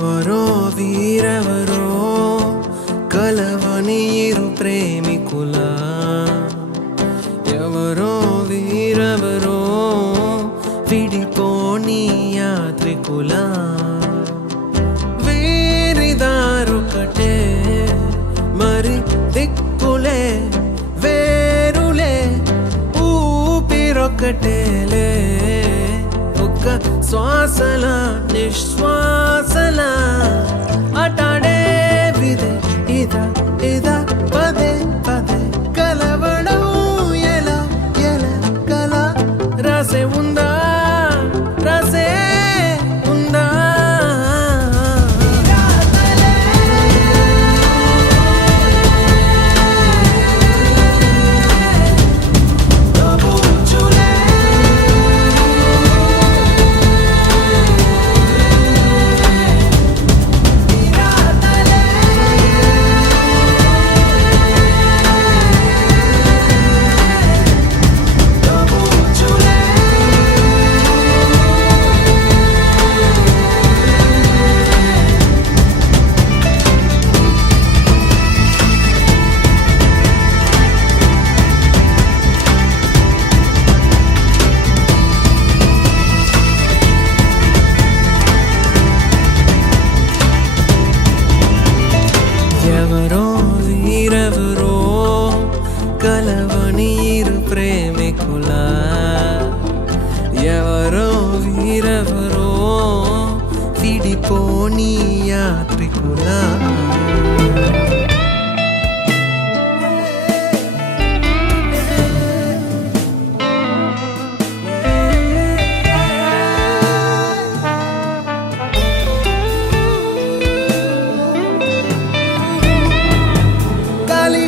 ఎవరో వీరెవరో కలవని ఇరు ప్రేమికుల ఎవరో వీరెవరో విడిపోని యాత్రికుల వీరిదారొకటే మరి దిక్కులే వేరులే ఊపిరొకటేలే ఒక్క శ్వాసల నిశ్వాసల అటాడే విదే ఇదా ఇదా పదే పదే కలవడం ఎలా ఎలా కల రాసే ఉందా రాసే ఉందా ఎవరో వీరెవరో కలవని ఇరు ప్రేమికుల ఎవరో వీరెవరో విడిపోని యాత్రికుల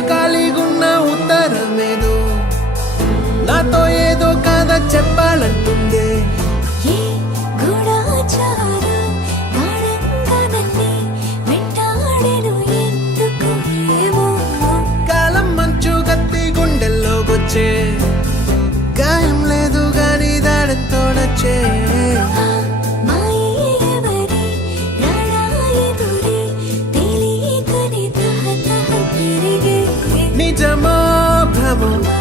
ఖాళీగున్న ఉత్తరమేదో నాతో ఏదో కథ చెప్పాలంటుందే ఏ గూఢచారం గాఢంగా నన్నే వెంటాడెను ఎందుకు ఏమో కాలం మంచు గత్తి గుండెల్లోకొచ్చే గాయం లేదు గాని దాడెంతోడొచ్చే ఆ మాయే ఎవరి రాడా ఎదురే తెలియకని తహ తహ పెరిగే నిజమో భ్రమో మా